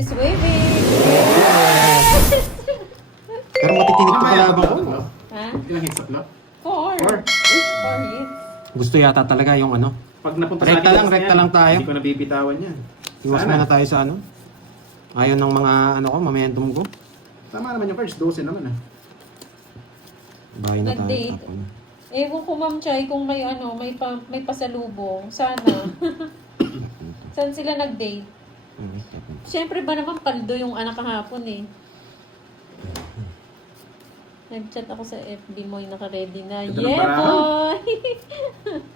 It's waving. Pero matitinig ko pala ba? Ha? Ilang hits up, 4. 4. 4 hits. Gusto yata talaga yung ano. Pag napunta Rekta lang, hits na rekta yan, lang tayo. Hindi ko nabibitawan yan. Iwas Sana. muna tayo sa ano. Ayaw ng mga ano ko, momentum ko. Tama naman yung cards, 12 naman ah. Bahay na tayo. Nag-date. Tapon. Ewan ko, Ma'am Chay, kung may ano, may pasalubong. Sana. Saan sila nag-date? Tapon. Siyempre ba naman paldo yung anak kahapon eh. Nag-chat ako sa FB mo, yung naka-ready na. Ganda ng Yeah, barahan. boy!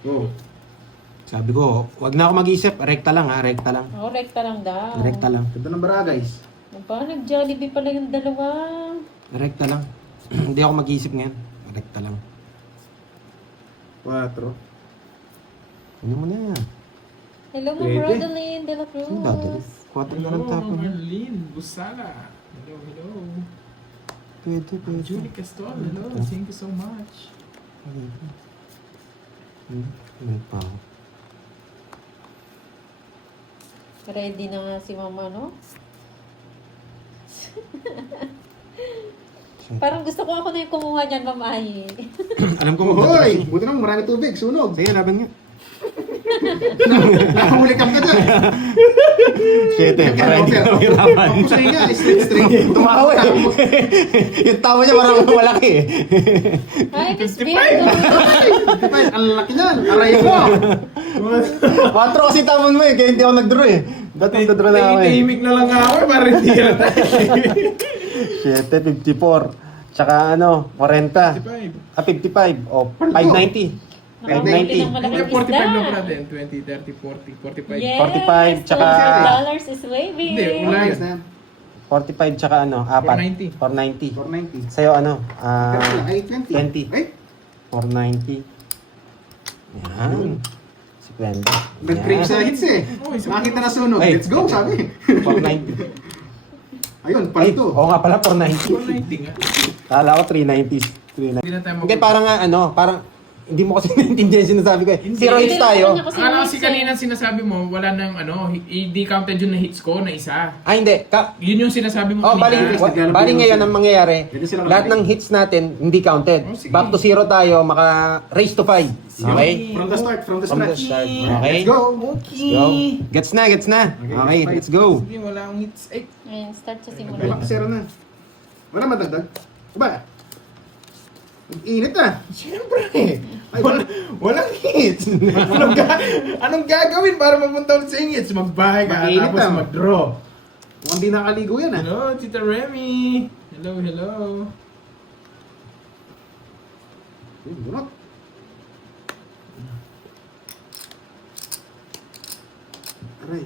Oh. Sabi ko, wag na ako mag-isip. Rekta lang ha, rekta lang. Oh, rekta lang daw. Rekta lang. Ganda ng bara guys. Ba, nag-Jollibee pala yung dalawa. Rekta lang. Hindi ako mag-isip ngayon. Rekta lang. 4. Ano mo na yan? Hello, Ma'am Pwede. Rodeline de la Cruz. Sino dadali? 4 na lang tapon. Marlene Busala. Hello, hello. Pwede. Julie Castol, hello. Thank you so much. Ano pa ako? Ready na nga si Mama, no? Parang gusto ko ako na yung kumuha niyan, Ma'am Ayi. Alam ko Hoy! Buti naman marami tubig, sunog. Sige, laban nyo. Nakahuli ka ka dyan. Shit eh, para hindi ka mahirapan. Ako sa'yo nga, straight. Tumawa eh. Yung tawa niya parang malaki eh. Ay, Miss Virgo! Ang laki niyan. Aray mo. 4 kasi tamon mo eh, kaya hindi ako nag-draw eh. Dati nag-draw na ako eh. Tahimik na lang ako eh, para hindi ka na 7, 54. Tsaka ano, 40. 55. 55. O, 590. Nakabili ng 590. malaking Hindi, 45 lang isda. pala din. 20, 30, 40, 45. Yes! 45, tsaka- $200 is waving! Hindi, wala. Ayos na yan. 45 tsaka ano, 4. 490. 490. 490. Sa'yo ano, Ay, 20. 20. Ay, 490. Yan. Si Brenda. nag-crave sa hits eh. Oh, isa Nakita na sunog. Ay. Let's go, sabi. 490. Ayun, Ay, palito. oo nga pala, 490. 490 nga. Kala ko 390s. 390. Hindi na tayo Hindi, parang nga ano, parang, hindi mo kasi naintindihan yung sinasabi ko eh. Zero hits tayo. Akala kasi kanina sinasabi mo, wala nang ano, hindi counted yun na hits ko na isa. Ah, hindi. Yun yung sinasabi mo Oh, kanina. bali ngayon ang mangyayari, Hindi sila lahat ng hits natin hindi counted. Oh, sige. Back to 0 tayo, maka-raise to 5. Okay? From the start, from the From the start. start. Okay? Let's go. Let's go. Gets na, gets na. Okay, let's go. Sige, wala akong hits. Eh, Ayan, start sa simula. Back to 0 na. Wala madagdag. Aba. Init na. siyempre. Walang hits. Anong gagawin para mapunta ulit sa hits? Magbahay ka, Mag-init tapos na. mag-draw. Mukhang di nakaligo yan ah. Hello, Tita Remy. Hello, hello. Bunot. Aray.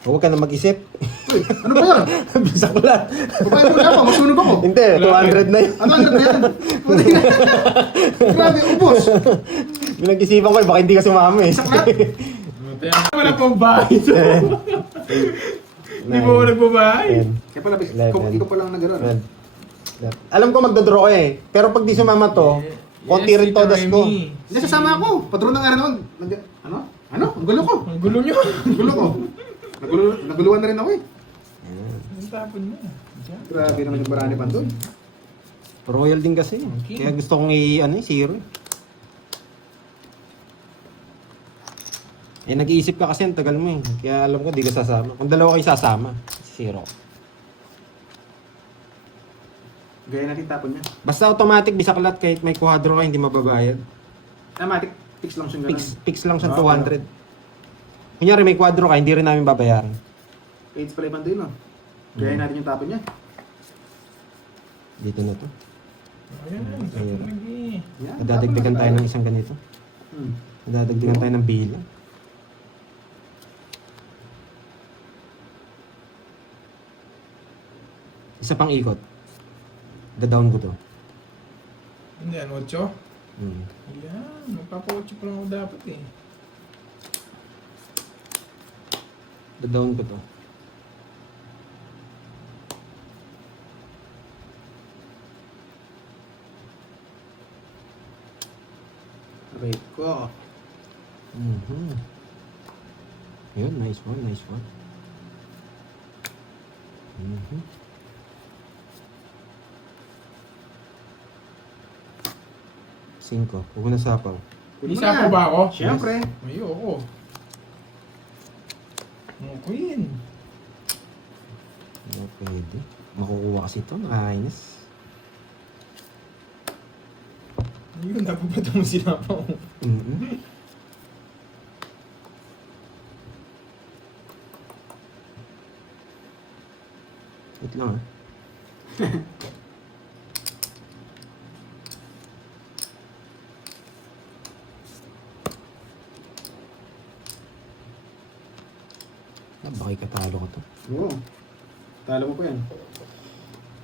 Huwag ka na mag-isip. Uy, ano ba yan? Bisa ko lang. Babae mo na ako, masunog ako. Hindi, 200 na yun. Ano na yan? Puti na. Grabe, ubos. Pinag-isipan ko, baka hindi ka sumama eh. Saklat. Wala pong bahay. Hindi mo ako nagbabahay. 10, Kaya pala, Eleven. ikaw pa lang nag-aroon. 12. Alam ko magdodraw ka eh. Pero pag di sumama to, konti rin Tita todas ko. Remy. Hindi, sasama ako. Patron na nga rin noon. Ano? Ano? Ang gulo ko. Ang gulo nyo. Ang gulo ko. Naguluhan na rin ako eh. Ang tapon mo. Diyan. Grabe naman yung barani pan doon. Royal din kasi. Okay. Kaya gusto kong zero. Eh, nag-iisip ka kasi, ang tagal mo eh. Kaya alam ko, di ka sasama. Kung dalawa kayo sasama, zero. Gaya natin tapon niya. Basta automatic, bisaklat kahit may kuadro ka, hindi mababayad. Automatic. Fix lang siyang ganun. Fix lang siya 200. Kunyari may kuadro ka, hindi rin namin babayaran. Aids pala ibang doon, no? Gaya natin yung tapon niya. Dito na to. Ayan, Ayun. lagi. Yan. Nadadagdagan tayo ng isang ganito. Hmm. Nadadagdagan tayo ng bilang. Isa pang ikot. Da-down ko to. Hindi, ano, 8? Hmm. Ayan, magpapa-8 pa lang ako dapat eh. Da-down ko to. Aray ko. Mhm. Yun, nice one, nice one. Mhm. Cinco. Huwag mo na sapaw. Kunin mo Isa na. pa ba ako? Siyempre. Ayoko. Queen. Hindi pwede. Makukuha kasi ito. Nakakainis. Yun, dapat ba ito mo sinapaw? Mhm. Wait lang ah. Bakit katalo ko to? Oo. Talo mo pa yan.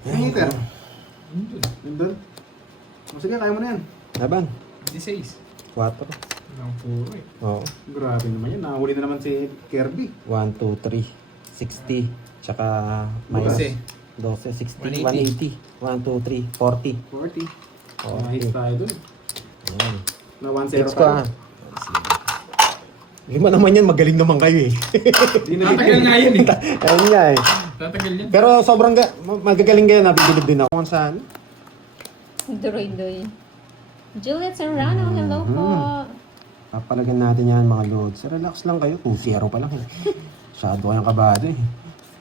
Yung heater. Yun. Yun doon. O sige, kaya mo na yan. Laban. 16. 4. Ang puro eh. Oo. Grabe naman yan. Nakahuli na naman si Kirby. 1, 2, 3. 60. Tsaka minus 12, 60, 180. 1, 2, 3, 40. 40. Oh, Hits tayo doon. Ayan. Na 1-0 Hits ko ah. Lima naman yan, magaling naman kayo eh. Tatagal nga yan eh. Ayun nga eh. Tatagal yan. Pero sobrang magagaling kayo, nabibilib din ako kung saan. Doy. Juliet Serrano, hello po. Papalagan natin yan mga loads. Relax lang kayo, 2-0 pa lang eh. Masyado kayong kabado eh.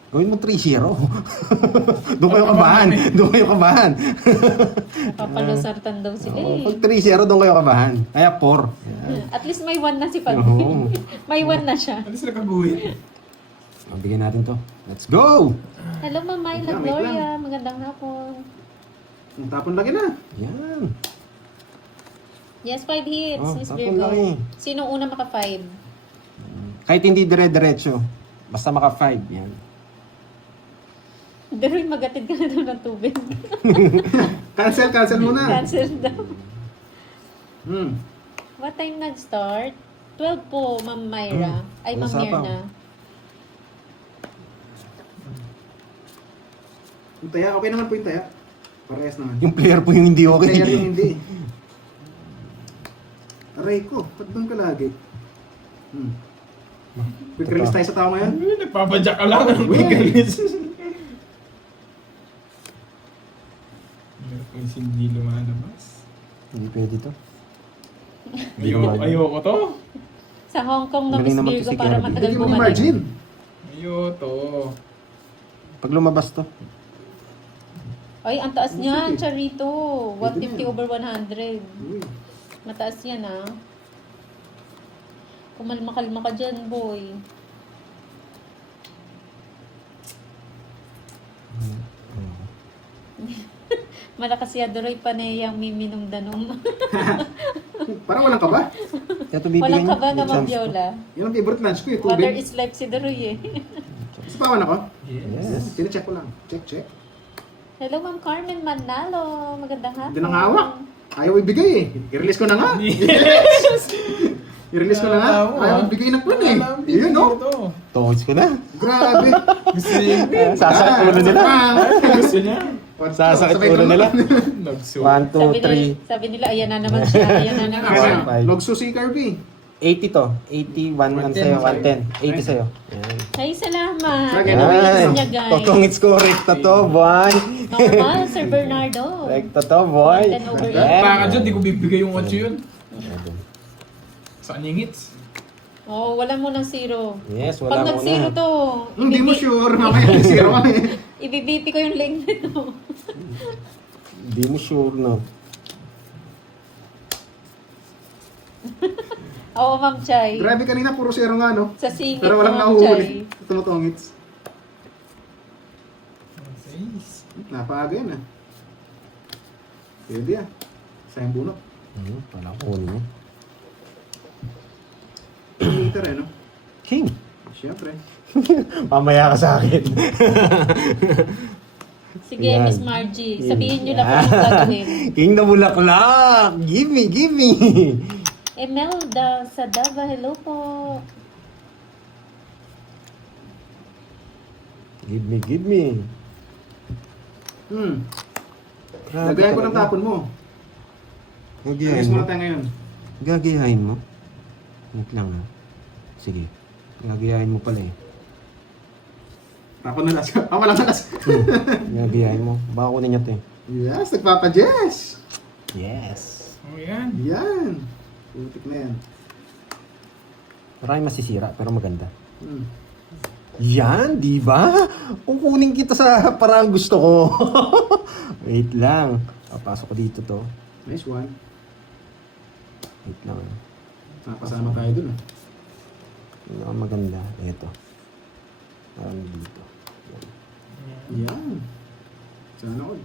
Gawin mo 3-0. Doon kayo kabahan. Doon kayo kabahan. Papalusartan daw sila Oo, eh. pag 3-0, doon kayo kabahan. Kaya 4. Yan. At least may 1 na si Pag. Oo. May 1 na siya. Alis na kaguhit. Bigyan natin to. Let's go! Hello, Ma'am Myla Wait lang. Gloria. Magandang hapon. Ang tapon lagi na. Yan. Yes, 5 hits, Oh, Miss tapon Virgo. laki. Sino una maka-5? Kahit hindi dire-diretso. Basta maka 5. Yan. Pero magatid ka na daw ng tubig. Cancel muna. Cancel daw. Hmm. What time nag-start? 12 po, Ma'am Myra. Ay, Ma'am Usapaw. Mirna. Yung taya, okay naman po yung taya. Parehas naman. Yung player po yung hindi okay. Taya yung hindi. Aray ko, ba't doon ka lagi? Quick release tayo sa tao ngayon. Nagpapadyak ka lang. Ang quick release. Kung hindi lumalabas. Hindi pwede to. Ayoko to. Sa Hong Kong na Galing Miss naman to Virgo si para Kirby. matagal Bigyan mo ni bumalik. margin. Ayoko to. Pag lumabas to. Ay, ang taas niyan, Sige. Charito. Pwede 150 na yan. over 100. Uy. Mataas yan, ah. Kumalma-kalma ka dyan, boy. Malakas si Adoroy panay ang miminong danom. Parang walang ka ba? Ito bibigyan Walang niyo. kaba May na, Ma'am chance to. Viola. Yan ang favorite lunch ko eh, Water tubig. is life si Doroy eh. Isa pa ako. Yes. Tine-check ko lang. Check. Hello, Ma'am Carmen Manalo. Magandang hapon. Hindi nang hawak. Ayaw ibigay eh. I-release ko na nga. I-release ko na nga. Ayaw ibigay ng pan eh. Yun no? Toys ko na. Grabe. Gusto niya. Sasakit ulo nila. Gusto niya. Sasakit Sabay ulo ko nila. Nagso. 1, 2, 3. Sabi nila, ayan na naman siya. Ayan na naman siya. Five. Logso si Kirby. 80 to. 81 ang sa'yo. 110. 80 sa'yo. Yan. Ay, salamat. Lagi Ano na. yung Yan. niya, guys? Totongits ko. Rekta to, boy. Normal, Sir Bernardo. Rekta to, boy. 110 over Baka dyan, di ko bibigay yung 8 yun. Yan. Saan yung hits? Oo, wala mo ng zero. Yes, wala Pag mo nag-zero na. to, Hindi mo sure. Mamaya zero kami. ibibipi ko yung link nito. Hindi mo sure, no? Oo, Ma'am Chay. Grabe kanina, puro zero nga no? Sa singit Pero walang Ma'am Chay. nahuhuli. Tumutongits. 6. Napaga yan ah. Pwede ah. Sayang bunot. Wala ko mo. Meter eh no? King. Siyempre. Mamaya ka sa akin. Sige, Yan. Miss Margie. Sabihin nyo na kung anong gagawin. King na bulaklak. Give me. Emelda sa Dava, hello po. Give me. Grabe Lagayan ko ng talaga. tapon mo. Gagayahin Release mo. muna tayo ngayon. Gagayahin mo. Wait lang ha. Sige. Gagayahin mo pala eh. Ako na last. Ako lang na last. Nagabiyahin mo. Baka kunin niya ito eh. Yes, nagpapa-Jess. Yes. Oh, yan. Yan. Putik na yan. Maraming masisira, pero maganda. Hmm. Yan, di ba? Kukunin kita sa parang gusto ko. Wait lang. Papasok ko dito to. Nice one. Wait lang. Nakasama tayo dun ah. Ano ang maganda? Ito. Parang dito. Yan. Sana all.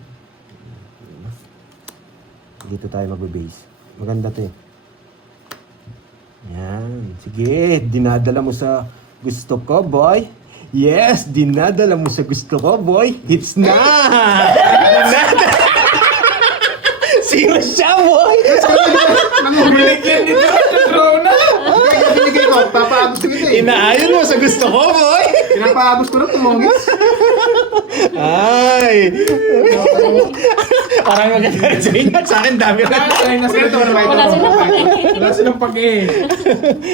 Dito tayo magbe-base. Maganda to eh. Yan. Sige, dinadala mo sa gusto ko, boy. Yes, dinadala mo sa gusto ko, boy. Hits na! Dinadala! Zero siya, boy! Binigyan dito sa draw na. Kaya binigay ko, papaagos ko ito eh. Inaayon mo sa gusto ko, boy! Pinapaagos ko na tumongits. Ay! Parang maganda rin sa inyo. Sa akin, dami na. Wala silang pag-e. Wala silang pag-e.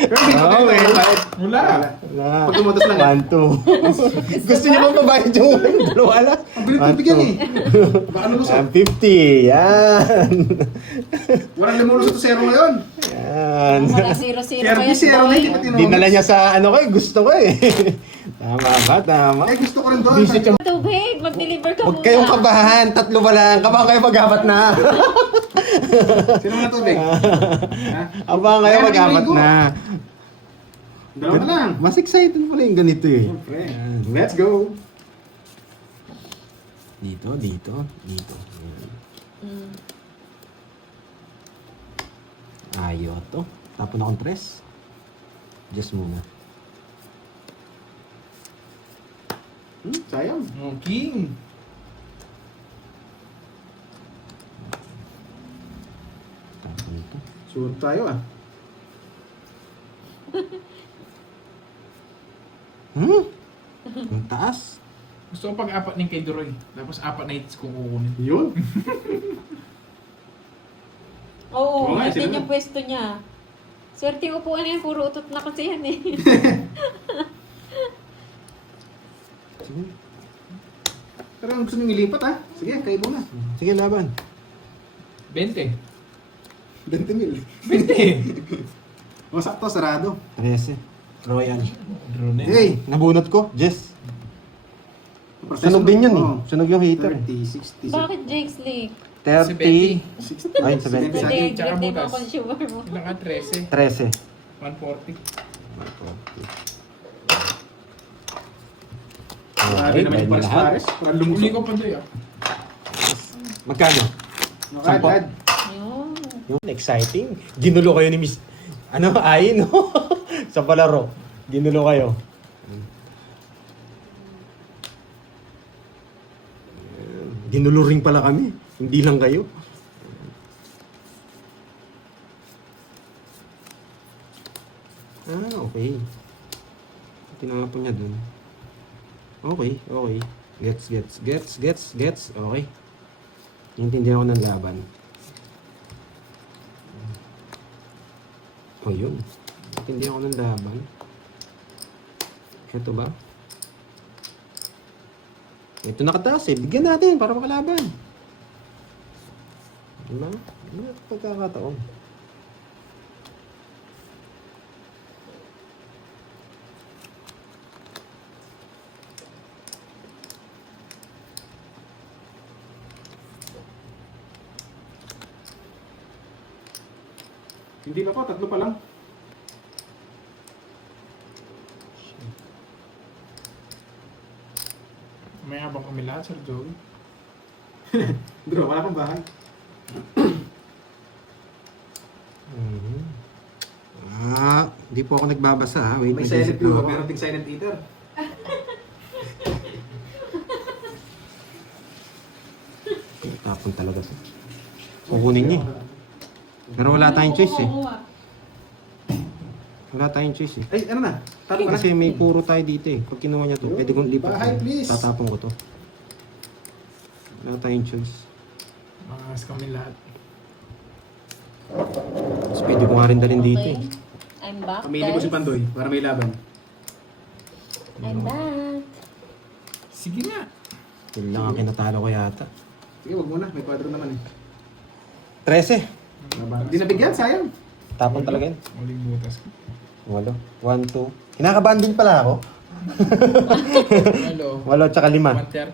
Pero hindi ko Okay. tayo. Wala. Pag umutos lang eh. 1, 2. Gusto niyo bang mabayad yung dalawa lang? Ang bilis ko bigyan eh. Baka lumusot. 150. Yan. Walang lumulusot to zero ngayon. Yan. Wala 0-0 Kaya kayo, zero na boy. hindi pa tinongits. Dinala niya sa ano ko eh. Gusto ko eh. Tama ba? Tama. Eh gusto ko rin doon. Busy ka. Tubig, mag-deliver ka Huwag kayong kabahan. 3 ba lang. Kabahan kayo mag-apat na. Sino na tubig? Ha? Kabahan kayo mag-apat na. Dalawa na lang. Mas excited pala yung ganito eh. Siyempre. Let's go. Dito, dito, dito. Yan. Mm. Ayaw to. Tapon akong 3. Just muna. Sayang. Oh, king. Tapon to. Suot tayo ah. Ang taas. Gusto ko pag-apat ng kay Duroy. Tapos 4 na hits kung kukunin. Yun. Oo, Oo nga, yan sila din na. yung pwesto niya. Swerte yung upuan niya, puro utot na kasi yan eh. Sige. Pero ang gusto nyo ilipat ah. Sige, kayo muna. Sige, laban. 20. 20 mil. 20. O sakto, sarado. 13. Royal. Draw na yan. Hey! Nabunot ko. Jess. Sunog din yun eh. Sunog yung heater eh. 30, 60, Bakit Jake's League? 30. 60. Ay, 70. Hindi, Saging, tsaka birthday butas. mo consumer mo. Ilang ka? 13. 13. 140. Grabe naman yung pares-pares. Parang Uli lumusot. ko pa doon. Magkano? Sampo. Yun. Yung exciting. Ginulo kayo ni Miss... Ano? Ay, no? Sa palaro. Ginulo kayo. Ginulo ring pala kami. Hindi lang kayo. Ah, okay. Tinapon niya dun. Okay, okay. Gets. Okay. Naintindihan ko ng laban. O yun. Naintindihan ko ng laban. Ito ba? Ito nakataas eh. Bigyan natin para makalaban. Diba? Diba? Pagkakataon. Hindi pa po, 3 pa lang. May habang kami lahat, Sir Joey. Bro, wala pang bahay. Mhm. Hindi po ako nagbabasa ha. Wait, May nag-isip silent view, lang ako. meron ding silent eater. Tapon talaga to. Kukunin niya eh. Pero wala tayong choice eh. Wala tayong choice eh. Ay, ano na? Tapos Kasi may puro tayo dito eh. Pag kinuha niya to, pwede kong lipat. Bahay, to. please. Tatapon ko to. Wala tayong choice. Mangas kami lahat. Tapos pwede ko nga rin dalhin dito eh. I'm back, Pamili ko si guys. Pandoy para may laban. I'm back. Sige nga. Yun lang ang kinatalo ko yata. Sige, wag muna. May kwadro naman eh. 13. Hindi nabigyan, sayang. Tapon talaga yun. Muling butas. 8. 1, 2. Kinakabahan din pala ako. Hello. 8 tsaka 5.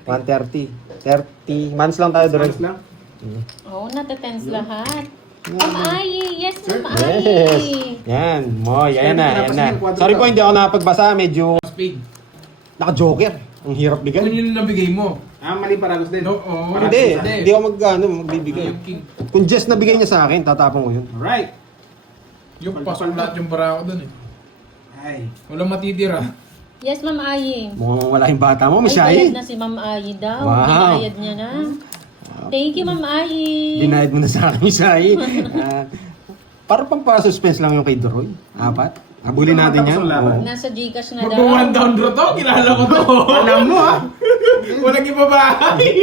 130. 130. 30 months lang tayo doon. Malas lang. Oo, natatens lahat. Ma'am Ai! Yes, Ma'am Yes. Ai! Yan. Mo, yan na, yan na. Yung kwadro Sorry to. po, hindi ako nakapagbasa. Medyo Speed. naka-joker. Ang hirap Ano bigay. yun yung nabigay mo? Ah, mali paragos din. No, oo. Hindi. Hindi. Hindi ako magbibigay. Yung king. Kung just nabigay niya sa akin, tatapon ko yun. Alright. Yung pasok lahat yung bara ko dun eh. Ay. Walang matitira. Yes, Ma'am Ai! Mukhang wala yung bata mo, Ay, bayad masyayi. na si Ma'am Ai daw. Wow. Binayad niya na. Thank you, Ma'am Ai! Dinayad mo na sa akin, masyayi. Para pang pa-suspense lang yung kay Doroy. 4. Habulin natin yan. Tapos ang laban. Oo. Nasa Gcash na daw. Mag-1 down draw to, kilala ko to. Alam mo ah. Walang ibabahay.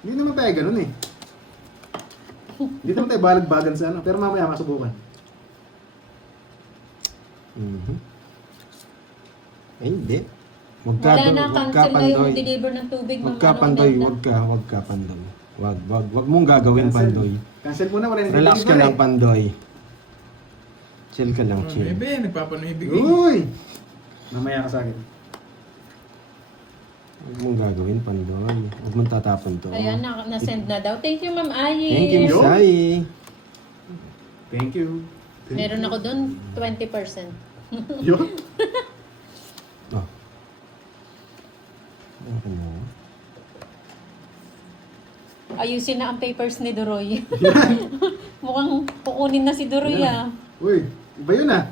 Hindi naman tayo ganun eh. Hindi naman tayo balag-bagan sa ano. Pero mamaya masubukan. Mhm. Eh, hindi. Huwag ka, Wala na, huwag ka cancel na yung pandoy. deliver ng tubig, Huwag Ma'am ka pandoy, Arnolda. huwag ka pandoy. Huwag mong gagawin pandoy. Cancel muna, wala nang Relax ka deliver lang eh. pandoy. Chill ka lang, chill. Bebe, nagpapanibig. Uy! Mamaya ka sa akin. Huwag mong gagawin pandoy. Huwag mong tatapon to. Ayan, na-send na daw. Thank you, Ma'am Ai! Thank you, Yo. Sai. Thank you. Meron ako dun, 20%. Yun. Oh. Okay na. Ayusin na ang papers ni Doroy. Mukhang kukunin na si Doroy ah. Uy, iba yun ah.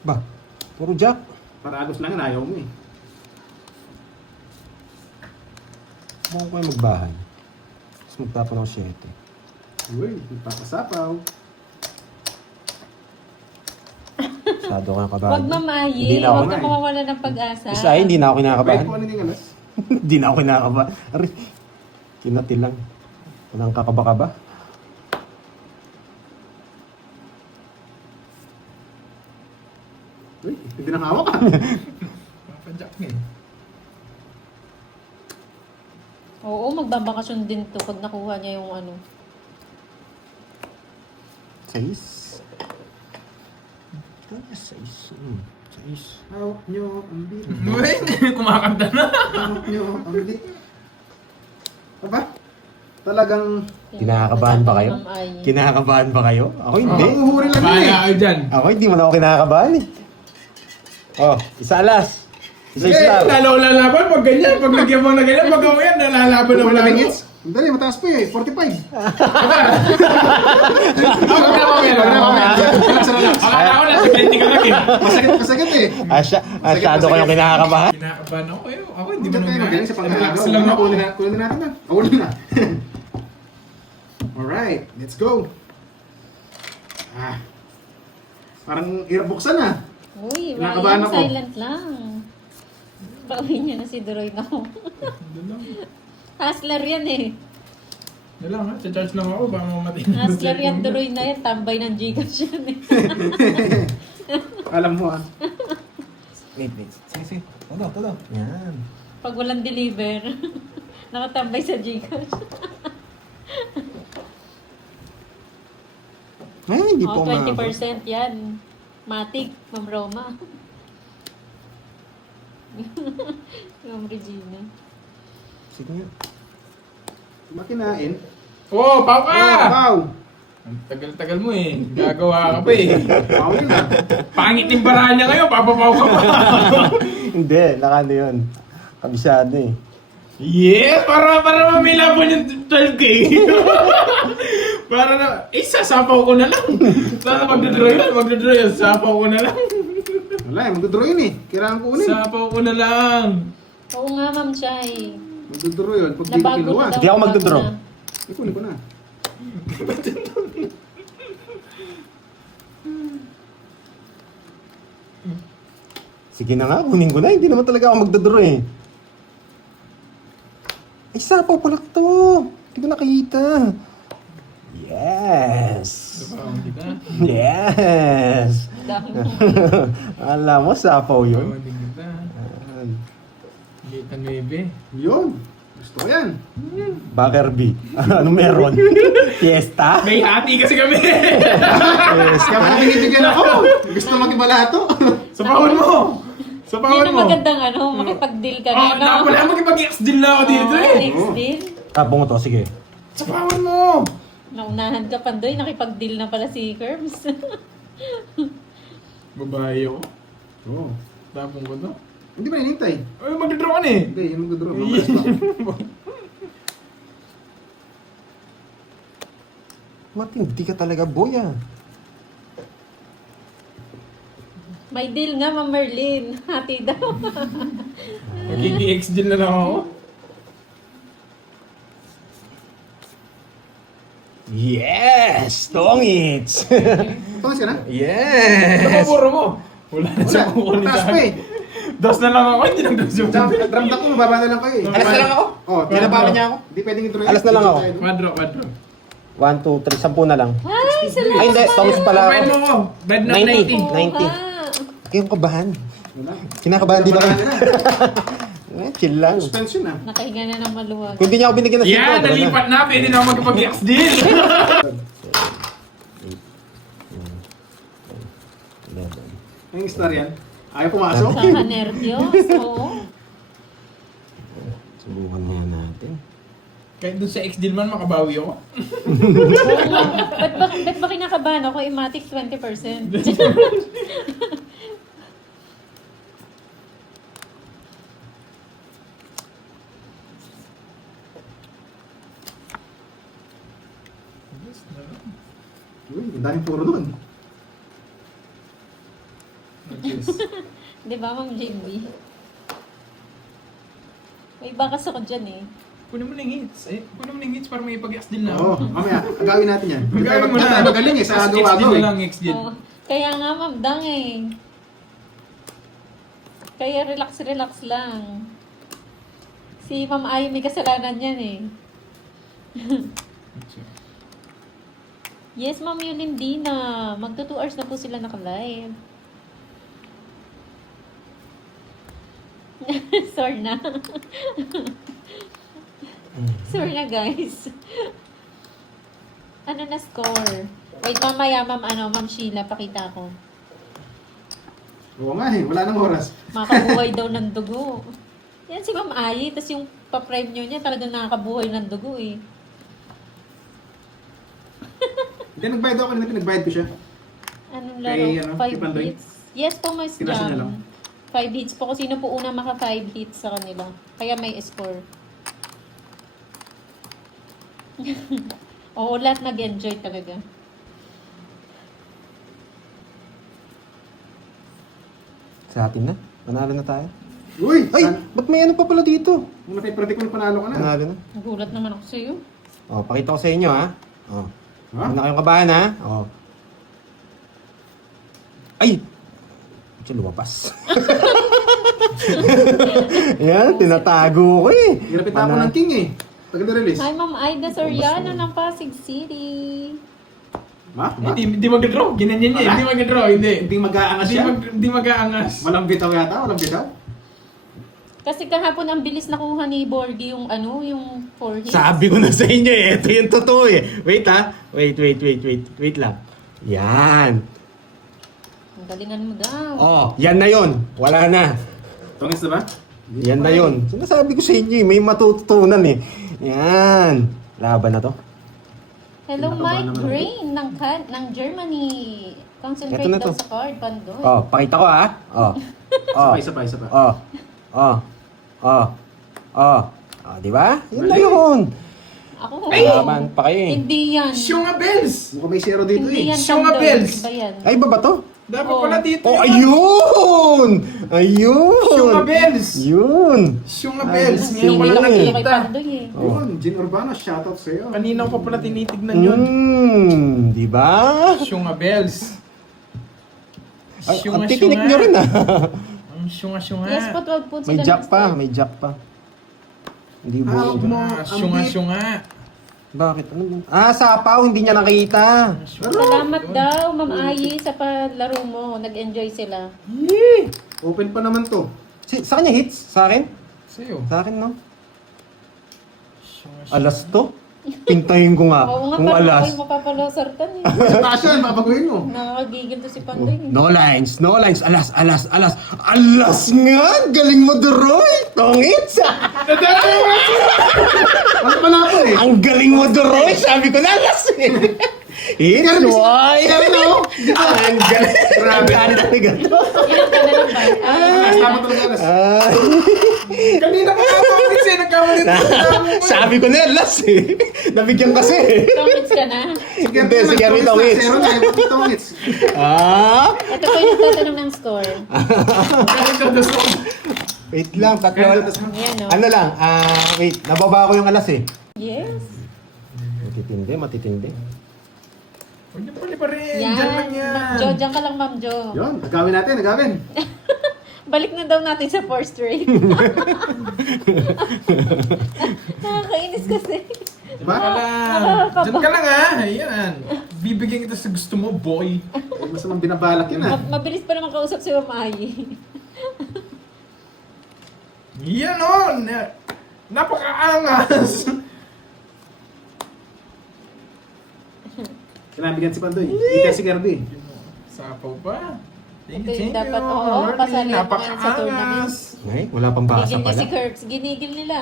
Ba, puro jack. Paragos lang yan, ayaw mo eh. Mukhang ko kayo magbahay. Tapos magtapon ako 7. Uy, ipapasapaw. Masyado ka nakabahan. Huwag mamayi. Hindi na ako Huwag ka mawawala ng pag-asa. Isa hindi na ako Kahit kinakabahan. po ano yung alas. Hindi na ako kinakabahan. Ari, kinati lang. Walang kakaba-kaba. Uy, hindi nang hawak ah. Papadyak eh. Oo, magbabakasyon din to pag nakuha niya yung ano. 6. 6. 6. Hawak nyo ang bit. Uy, kumakanta na. Hawak nyo ang bit. Aba? Talagang... Kinakabahan ba kayo? Ma'am Ai. Kinakabahan ba kayo? Ako hindi. Uhuhuri lang yun Bahala eh. kayo dyan. Ako hindi mo na ako kinakabahan eh. Oh, isa alas. Isa Eh, isla. lalo lalaban pag ganyan. Pag nagyan mo na ganyan, pag ako yan, nalalaban na Wala wala minutes. Ang dali, mataas pa eh. 45. Ako na mamaya. Akala ko na, 20 ka lang eh. Masakit eh. Masyado kayong kinakabahan. Kinakabahan ako eh. Ako hindi mo Diyan tayo naman. magaling sa Relax pangagawa. lang ako. Kunin na natin na. Kunin na. Alright, let's go. Ah. Parang hirap buksan ah. Uy, Kinakabahan Ryan, ako. silent lang. Pauwi niya na si Doroy na ako. Doon lang. Hustler yan eh. Doon lang ha. Charge lang ako. Baka mamatay. Hustler yan, Doroy na yan. Tambay ng Gcash yan eh. Alam mo ah. Wait. Sige. Todo. Yan. Pag walang deliver, nakatambay sa Gcash. Ay, hindi Oh, po 20% yan. Matik, Ma'am Roma. Ma'am Regina. Sige nga. Makinain. Oh, pau ka! Wow! Ang tagal-tagal mo eh. Gagawa ka pa eh. Wow yun ah. Pangit yung barahan niya ngayon. Papapaw ka pa. Hindi, nakano yun. Kabisado eh. Yes! Para mamilabon yung 12K. Para na, sasapaw ko na lang. Sana magdodroy yan, sasapaw ko na lang. Wala eh, magdodro yun eh. Kailangan kunin. Sapaw ko na lang. Oo nga, Ma'am Chay. Magdodro yun. Pag di ko Nabago kinuha. na daw. Hindi ako magdodraw. nabago na. Kunin ko na. Sige na nga, kunin ko na. Hindi naman talaga ako magdodraw eh. Ay, sapaw pala to. Hindi ko nakita. Yes. Sapaw kita. Yes. lang. Alam mo, sapaw yun. Hindi kita. Ah, Kita 9. Yun. Gusto ko yan. Baker B. Ano meron? Fiesta? May hati kasi kami. Kaya pala binibigyan ako. Gusto mag-ibalato. Sapawan mo. Yan Sapawan ang mo. magandang makipag-deal ka Oh, na. wala makipag-ex din na ako dito eh. Next deal. Tapong mo to, sige. Sapawan mo. Naunahan ka pa doon, nakipag-deal na pala si Curbs. Babae ako. Oo. Tapong ko to. Hindi ba hinintay? Ay, mag-draw ka na eh. Hindi, yung mag-draw. Mamalas pa. Matindi ka talaga, boy ah. May deal nga, Ma'am Merlin. Hati daw. Mag-ex din na lang ako. Yes! Tongits! Tungas ka na? yes! Napapuro mo. Wala na siya kukunin Mataas sa pa eh. akin. Dos na lang ako, hindi nang dos yung Ramdam ko, mababa na lang kayo eh. Alas na lang ako? Oh, Tinapakan niya ako? Hindi pwedeng ito. Alas na lang ako. Quadro. 1, 2, 3, 10 na lang. Ay, salamat. Ay, hindi. Tongits pala Bed ako. mo ko. Bed na 90. 90. Kayong kabahan. Wala. Kinakabahan din ako. Wala na. Chill lang. Suspension ah. Nakahiga na ng maluwag. Kung di niya ako binigyan ng Yan, tara na. nalipat na. Pwede na ako magpag-ex din. 11. Ang star yan. Ayaw pumasok. Nakaka-nervyos. Oo. Subukan muna natin. Kahit doon sa ex din man, makabawi ako. Ba't ba kinakabahan ako? Imatic 20%. Uy, ang daming puro doon. Di ba, Ma'am JB? May bakas ako dyan eh. Kunin mo na yung hits. Kunin mo na yung hits para may ipag-ex din na Oo, ako. mamaya, agawin natin yan. Gagawin mo Hindi na. tayo magaling eh, sa Tapos agaw-agaw ex din eh. na lang, ex din. Oo. Kaya nga, Ma'am Dang eh. Kaya relax lang. Si Ma'am Ay may kasalanan yan eh. Yes, Ma'am Yolindina. Magto 2 hours na po sila naka-live. Sorry na. Sorry na, guys. Ano na score? Wait, mamaya, Ma'am Sheila, pakita ko. Oo nga eh, wala nang oras. Makabuhay daw ng dugo. Yan si Ma'am Ay, tas yung pa-prime niya talagang nakakabuhay ng dugo eh. Hindi, nagbayad ako kanina, pinagbayad ko siya. Anong Kay, laro? ano, 5 kay Pandoy? hits? Yes po, Mas Kinasa niya lang. Jam. 5 hits po. Kung sino po una maka 5 hits sa kanila. Kaya may score. Oo, lahat nag-enjoy talaga. Sa atin na. Manalo na tayo. Uy! Ay! Ba't may ano pa pala dito? Kung napiprati ko na panalo ka na. Manalo na. Nagulat naman ako sa'yo. Oh, pakita ko sa inyo ha. Oh. Ha? Huwag na kayong kabahan ha. Oh. Ay! Ito lumabas. Yan, tinatago ko eh. Hirapit ako ng king eh. Tagal na release. Hi, Ma'am Aida Soriano ng Pasig City. Ma? Hindi mag-draw. Ginanyan niya. Hindi mag-draw. Hindi. Hindi mag-aangas siya? Hindi mag-aangas. Walang bitaw yata? Walang bitaw? Kasi kahapon ang bilis nakuha ni Borgie yung yung 4 hits. Sabi ko na sa inyo eh. Ito yung totoo eh. Wait ha. Wait lang. Yan. Ang galingan mo daw. Oh, yan na yon. Wala na. Tongis na ba? Yan na yon. Sinasabi ko sa inyo eh. May matutunan eh. Yan. Laban na to. Hello, Kinakabahan Mike naman Grain ng Germany. Concentrate Eto na daw to. sa card, Pandoy. Oh, pakita ko ha. Oh. Oh. Isa pa. Oh. Oh. Oh. Oh. Oh, di ba? Yan na yun. Ako, Laban pa kayo eh. hindi yan. Syunga bells! Mukhang may zero dito Hindi eh. yan, Syunga Pandoy. bells. Iba yan. Ay, iba ba to? Dapat Oh. pala dito. Oh, ayun! Ayun! Syunga bells! Yun! Syunga Ay, bells. sino Ngayon ko lang yun? Kay nakita. Pandoy eh. Yun, Gin Urbano, shoutout sa'yo. Kanina ko pa pala tinitignan yun. Di ba? Syunga bells. Ay, ang titinik nyo rin ah. Ang syunga-syunga. Yes po, 12 po sila. May jack next pa, time. may jack pa. Hindi Ah, buo. mo, Syunga-syunga. Bakit? Ano ba? Ah, sapaw, hindi niya nakita. Salamat daw, Ma'am Ayi, sa palaro mo. Nag-enjoy sila. Yee! Open pa naman to. Sa kanya hits? Sa akin? Sa'yo. Sa akin, no? Alas to? Pintayin ko nga. Oo nga, Kung parang alas. ako'y mapapalasartan eh. Passion, papaguhin mo. Nakakagigil to si Pandoy. No lines, no lines. Alas, alas, alas. Alas nga! Galing mo, Duroy! Tongits! Ano pa na ako eh? Ang galing mo, Duroy! Sabi ko na, alas eh! It's why! Ano? Ang galing! Grabe! Ang galing talaga to. Ilan ka na lang ba? Alas, tama talaga alas. Ay, Kanina pa nga tongits eh. Nagkamali sabi ko na, alas eh! Nabigyan kasi. Comments ka na. Hindi, si Kermit Tongits. Zero na, ipot Tongits. Ah! Ito po yung nagtatanong ng score. Wait lang, tatlo. Yan o. Ano lang, wait, nababa ko yung alas eh. Yes. Matitindi, matitindi. Huwag niyo pali pa rin. Yan. Diyan lang yan. Ma'am Jo, dyan ka lang, Ma'am Jo. Yun, agawin natin, agawin. Balik na daw natin sa 4 straight. Nakakainis kasi. Diba? Diyan ka lang ha. Ayan. Bibigyan kita sa gusto mo, boy. Eh, mas naman binabalak yun ah. Mabilis pa naman kausap si Ma'am Ayi. Yan o. Napakaangas. Kinabigyan si Pandoy. Ika si Kirby. Sapaw pa. Ito yung dapat, oo, pasali mo ngayon sa tournament. Ay, wala pang basa Gigil niya pala. si Kirks. Ginigil nila.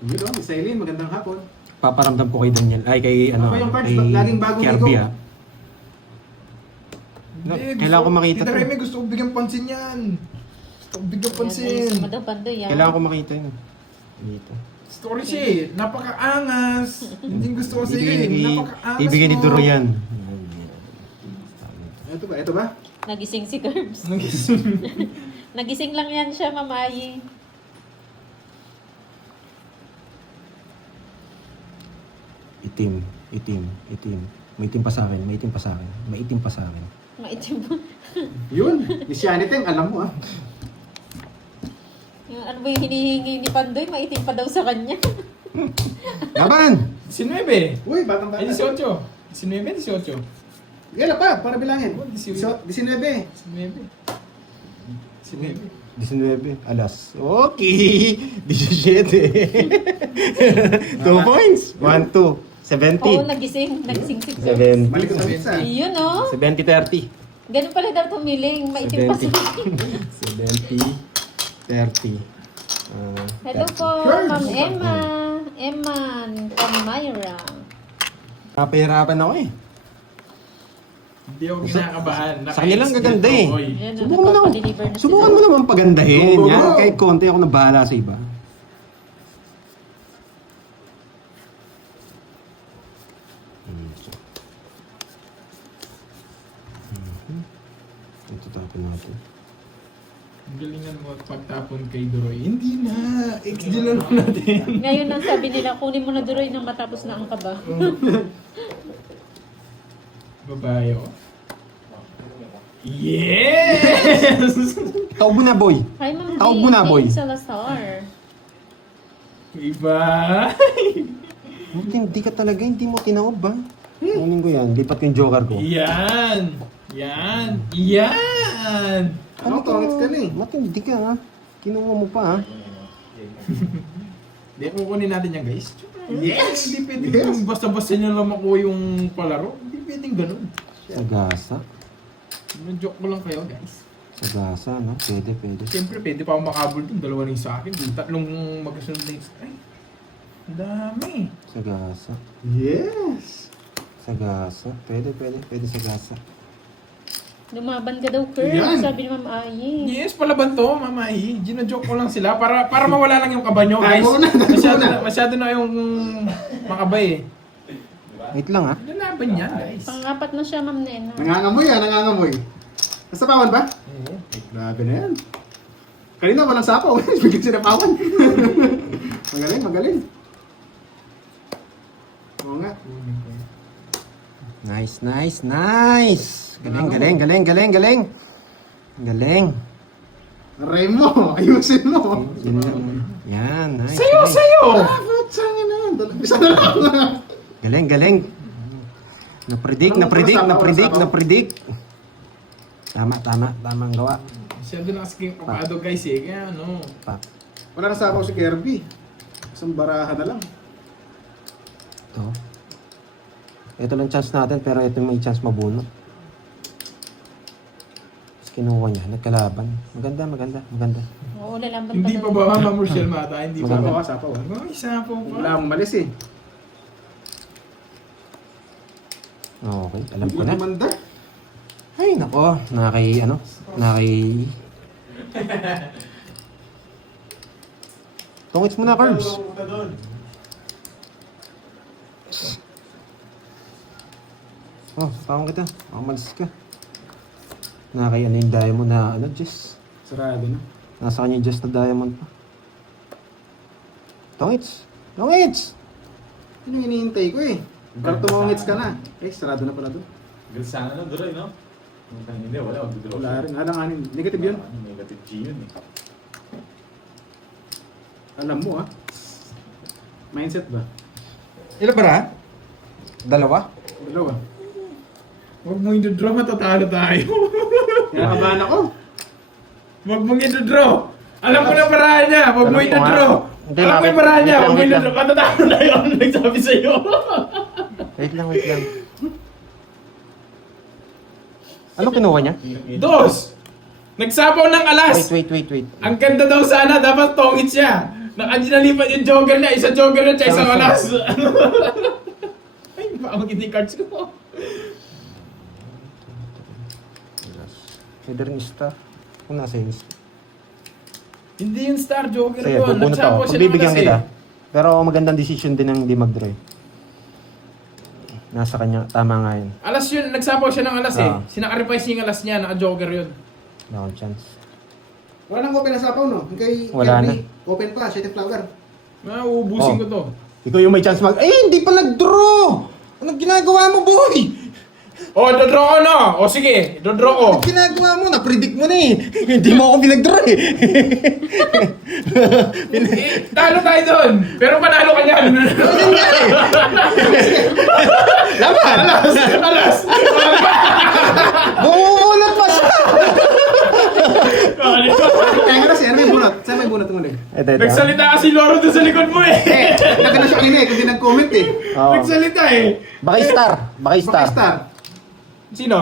Yun o, Miss Eileen, magandang hapon. Paparamdam ko kay Daniel, ay kay ano, Ako yung cards, kay laging bagong Kirby ligo. ah. Kailangan ko makita Tita to. Remy, gusto ko bigyan pansin yan. Gusto ko bigyan Ayusin pansin. mo daw, Pandoy, yan. Kailangan ko makita yun. Dito. Story siya eh. Napakaangas. Hindi gusto ko sa iyo eh. Napakaangas Ibigay ni mo. Duro yan. Ito ba, ito ba? Nagising si Curbs. Nagising lang yan siya, Ma'am Ayi. Itim, itim, itim. May itim pa sa akin, may itim pa sa akin. May itim pa sa akin. Maitim mo. Yun, Miss Yaniteng, alam mo ah. Yung ano ba yung hinihingi ni Pandoy, maitim pa daw sa kanya. Laban! 19. Uy, batang bata. Ay, 18. 19, 18. Yan pa, para bilangin. Oh, 19. 19. 19. 19, alas. Okay! 17. 2 points. 1, 2. 70. Oo, nagising. Nagising si Curbs. 70. Balik ko sa pizza. Yun, oh. 70, 30. Ganun pala daw tumiling. Maitim pa sa kanya. 70, 30. Hello po, Ma'am Emma. Emma from Myra. Napahirapan ako eh. Hindi ako kinakabahan. Sa kanya lang gaganda eh. Yan, Subukan mo naman. napapa-deliver na Subukan mo sila. naman pagandahin. Oo. Yan, kahit konti ako nabahala sa iba. Ito tapon natin. Ang galingan mo at pagtapon kay Duroy. Hindi na. XD na lang natin. Ngayon lang sabi nila, kunin mo na Duroy nang matapos na ang kaba. Babae oh. Yes! Taubo na, boy. Hi, Ma'am Tawag mo na, boy. Salazar. Iba. Hindi ka talaga, hindi mo tinaob ba? Kunin ko yan, lipat yung joker ko. Yan. Yan. Yan. Ano, Tongits ka na eh. Matindi ka ha. Kinuha mo pa ha. Hindi, kukunin natin yan guys. Yes! Hindi pwedeng Yes! ganun. Basta-basta nyo lang makuha yung palaro. Hindi pwedeng ganun. Sagasa. Joke ko lang kayo guys. Sagasa, no? Pwede, pwede. Siyempre, pwede pa akong makabul dun. Dalawa na yung sa akin. Tatlong magkasunod na yung sa akin. Ang dami. Sagasa. Yes! Sagasa. Pwede, pwede, pwede sagasa. Lumaban ka daw, Kurt. Yan. Sabi ni Ma'am Ayi. Yes, palaban to, Mama E. Gina-joke ko lang sila para mawala lang yung kaba nyo, guys. Tago na, tago na. Masyado na yung makabay eh. Wait lang ha. Lalaban yan, guys. Pangapat na siya, Ma'am Nena. Nangangamoy ah, nangangamoy. Nasa pawan ba? Oo. Grabe na yan. Kanina walang sapaw. Bigyan sinapawan. Magaling, magaling. Oo nga. Nice, nice, nice! Galing, galing, galing, galing, galing! Galing! Aray mo, ayusin mo. Yan, yan, nice. Sayo, nice. sayo! Ah, putang ina. Isa na lang. Galing, galing. Na-predict, na-predict, na-predict, na-predict. Tama, tama. Tama ang gawa. Masyado na kasi kapado guys eh. Kaya ano. Pa. Wala na sabaw si Kirby. Isang barahan na lang. Ito. Ito lang chance natin, pero ito may chance mabunot. Tapos kinuha niya, nagkalaban. Maganda, maganda, maganda. Oo, lalamban Hindi pa ba Ma'am Rochelle Mata? Hindi pa Maganda. ba? Sapaw, sapaw. Ay, isa po Wala pa. akong malis eh. Okay, alam Hindi ko ko na. tumanda. Ay, nako. Tungits mo na, Curbs. Oh, tawang kita. Malis ka. Nakay ano yung diamond na ano, Jess. Sarado na. Nasa kanya yung Jess na diamond pa. Tungits! Tungits! Yun yung hinihintay ko eh. Para tumungits ka na. Eh, sarado na pala to. Ganun sana lang, Duroy, no? Hindi, wala. Magduduro Wala siya. rin. Alang anin. Negative yun. Negative G yun eh. Alam mo ah. Mindset ba? Ilan ba na? Dalawa? Dalawa. Huwag mong i-draw, matatalo tayo. Kinakabahan ako. Huwag mong i-draw. Alam ko na paraan niya. Huwag mo Alam ko nga. i-draw. Hindi, Alam ko bakit? yung paraan niya. Wait lang, Huwag mo wait lang. i-draw. Matatalo na yun. Nagsabi sa'yo. Wait lang, wait lang. Ano kinuha niya? Dos! Nagsapaw ng alas! Wait. Ang ganda daw sana, dapat tongit siya. Nalipat yung jogger niya, isa jogger niya, isang Tama, alas. Ay, baka hindi cards ko. Pwede rin star. Kung nasa yung star. Hindi yung star jogger Sige, ko. bubunot Nagsapaw ako. siya ng Pagbibigyan alas kita. eh. Pero magandang decision din ang hindi mag-draw. Nasa kanya, tama nga yun. Alas yun, nagsapaw siya ng alas eh. Ah. Sinakarifice yung alas niya, naka-jogger yun. Wala akong chance. Wala nang open na sapaw no? Yung kay Wala Kirby, open pa. Shitty flower. Uubusin Oh. ko to. Ikaw yung may chance mag... Eh, hindi pa nag-draw! Anong ginagawa mo, boy? Oh, dodraw ko no! O sige, dodraw ko. Anong ginagawa mo? Na-predict mo na eh. Hindi mo ako pinag-draw eh. Eh, talo tayo doon. Pero panalo ka niyan. Laban! Alas! Bumumunot pa siya! Kaya nga na siya, ano may bunot? Saan may bunot muli? Ito. Nagsalita kasi Loro doon sa likod mo eh. Nagana siya kanina eh, kung di nag-comment eh. Oo. Nagsalita eh. Baka star. Baka star. Baka star. Sino?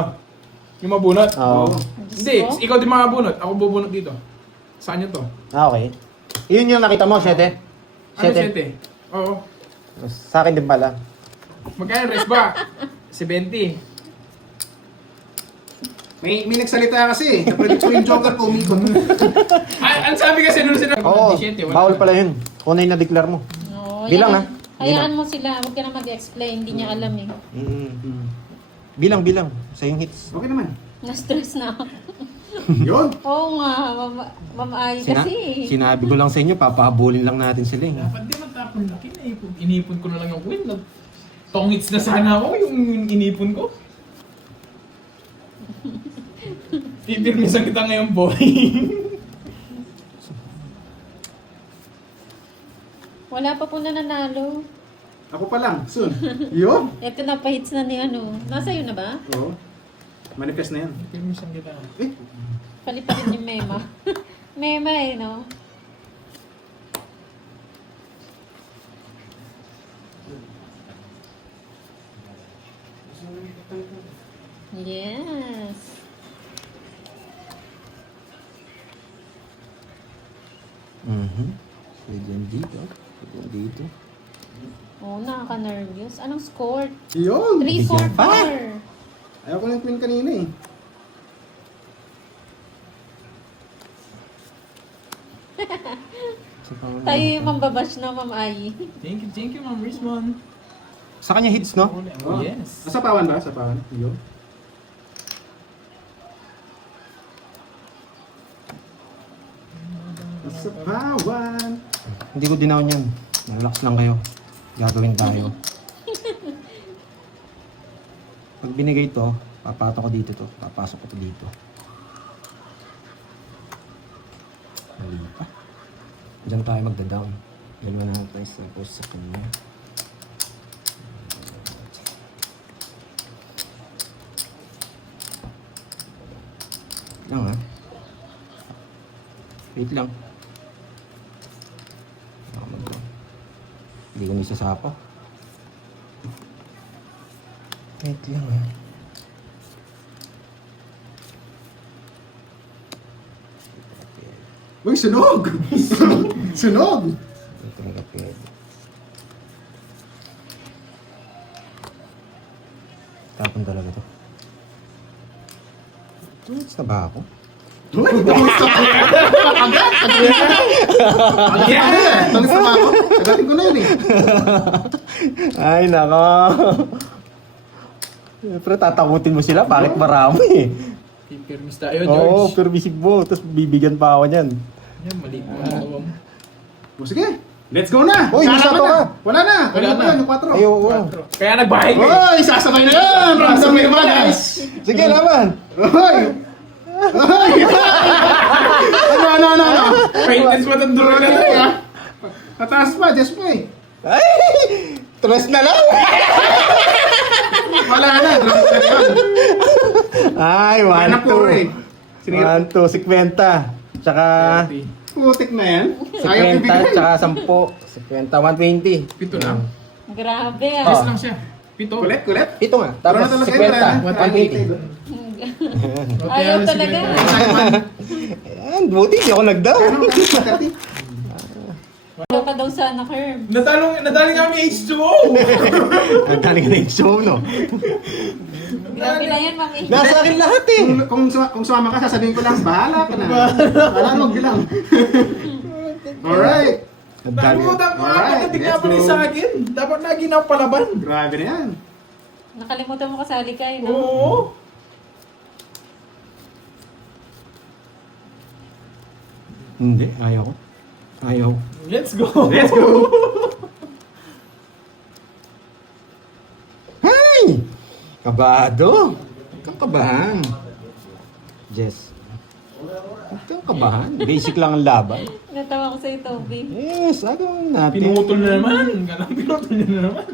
Yung mabunot? Oo. Hindi, ikaw din makabunot. Ako bubunot dito. Saan yun to? Okay. Yun yung nakita mo, 7? Ano 7? Oo. Sa akin din pala. Magkano rest ba? 70. May nagsalita kasi eh. Napredict ko yung joker ko, umikot. Ang sabi kasi nung sila... Oo, 7, wala. bawal pala yun. Kung na yung na-declare mo. Oo, Bilang, yan. ha? Hayaan mo sila, huwag ka na mag-explain, hindi niya alam eh. Bilang. Sa yung hits. Okay naman. Na-stress na ako. Yun. Oo nga, mamaay kasi. Sinabi ko lang sa inyo, papahabulin lang natin sila eh. Dapat di matapon laki na ipon. Inipon ko na lang yung win. Tongits na sana ako yung inipon ko. Pipirmisan kita ngayon, boy. Wala pa po na nanalo. Ako pa lang, soon. Yun. Ito na, pa-hits na ni ano. Nasa iyo na ba? Oo. Manifest na yan. Pipirmisan kita. Eh, Palipatin yung mema. Mema eh, no? Yes. Pwede yan dito. Pwede yan dito. Oo, nakaka-nervous. Anong score? yun. 3, 4, Bigyan pa. 4. Ayaw ko ng queen kanina eh. Tayo yung mambabash na, Ma'am Ai. Thank you, Ma'am Rismon. Sa kanya hits, no? Oh, yes. Sapawan ba? Sapawan. Yun. Sapawan. Hindi ko dinaw yan. Relax lang kayo. Gagawin tayo. Pag binigay to, papato ko dito to. Papasok ko to dito. Mali pa. Diyan tayo magda-down. Yan mo na tayo sa post sa kanya. lang ha. Wait lang. Hindi ko nisasapa. Wait lang ha. Uy, sunog! Sunog! Hindi talaga pwede. Tapon talaga to. Tulis na ba ako? Uy, kamusta ka? Agad! Kamusta ba ako? Agatin ko na yun eh. Ay, nako. Pero tatakutin mo sila, bakit marami? Permis tayo, Oo, George. permissive mo. Tapos bibigyan pa ako niyan. Yan, mali po. O sige, let's go na! Uy, may Sasama sato na. ka. Wala na! Wala Wala na. na, yung 4. Ayaw, oo. Kaya nagbahay ka eh. Uy, sasabay na yan! Ramdam mo naman, guys! Sige, laban. Uy! Uy! Ano? Paintings mo itong duro na to eh. Pataas pa, just pa eh. Ay! Tres na lang. Wala na, drop na yun. Ay, Wala na 1, puro eh. 2. 1, 2, 50. Tsaka Putik na yan. Ayaw 50, ibigay. tsaka 10. 50, 120. Pito lang. Grabe Yes ah. lang siya. Pito. Kulit. Ito nga. Tapos Pero na talaga 50, 120. Ayaw talaga. Ayan, buti hindi ako nagdaw. Ayaw ka daw sana, Herb. Nadali nga kami H2O. Ang galing na yung show, no? Grabe na yan, Mami. Nasa akin lahat eh. Kung sumama ka, sasabihin ko lang, bahala ka na. Bahala, huwag lang. Alright. Ang galing. Nakalimutan ko ako. Alright, Hindi let's nga pala go. sa akin. Dapat lagi na palaban. Grabe na yan. Nakalimutan mo kasali ka, no? Oo. Hindi, ayaw ko. Ayaw. Let's go. Let's go. Hey! Kabado! Huwag kang kabahan. Jess. Huwag kang kabahan. Basic lang ang laban. Natawa ko sa'yo, Toby. Yes, agawin natin. Pinutol na naman. Ganang pinutol niya na naman.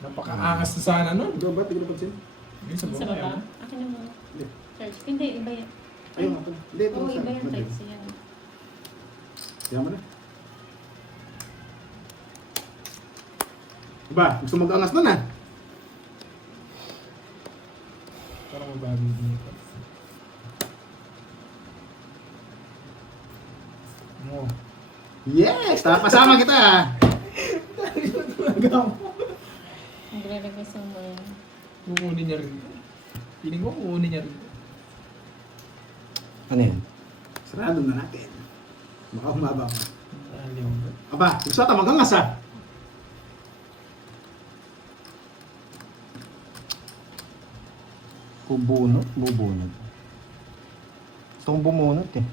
Napakaangas na sana nun. Go ba? Tigil pansin? Yun sa Sa baba. baba? Akin na muna. Charge. Hindi, iba yan. Ayun nga pala. Hindi, ito Oo, sa iba yung Madrid. types yan. Kaya mo na. Diba? Gusto mag-angas nun ah. Parang mabago dito. Oh. Yes! Pasama kita ah. Naglalagay sa mga... Kukunin niya rin. Piling ko kukunin niya rin. Ano yan? Sarado na natin. Baka humaba ka. Aliw. Aba, gusto ata mag-angas ah. Bubunot? Bubunot. Gusto kong bumunot eh.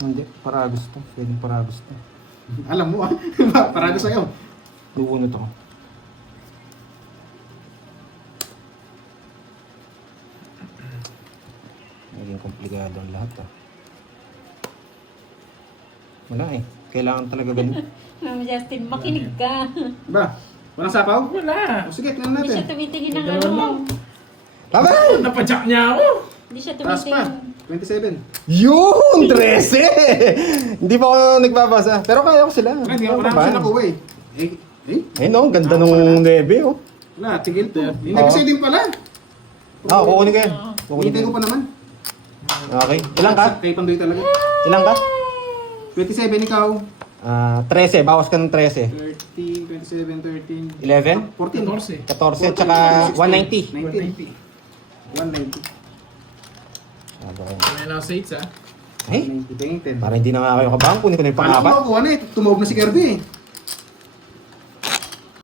Hindi, paragos to. Pwedeng paragos to. Alam mo ah. Parado sa'yo. Bubunot ako. Naging komplikado ang lahat ah. Wala eh. Kailangan talaga ganun. Ma'am Justin, makinig ka. Diba? Walang sapaw? Wala. O sige, tingnan Hindi siya natin. tumitingin ng Dalawa lang. ano. Laban! Napadyak niya ako. Hindi siya Taas pa. tumitingin. 27. Yun! 13! Hindi pa ako nagbabasa. Pero kaya ko sila. Ay, hindi ako na siya nakuha eh. Eh no, ganda nung 9 oh. Wala, tigil to. Hindi kasi din pala. Ah, kukunin ko yan. Kukunin Hintay ko ko pa naman. Okay. Ilang ka? Kay Pandoy talaga. Ilang ka? 27 ikaw. 13. Bawas ka ng 13. 13, 27, 13. 11? 14. 14, tsaka 190. 90. 190. May lang sa 8 ah. Ay, 90, 10. parang hindi na nga kayo kabang. Kunin ko na yung Paano pang-apat. ko makuha na eh? Tumawag na si Kirby eh.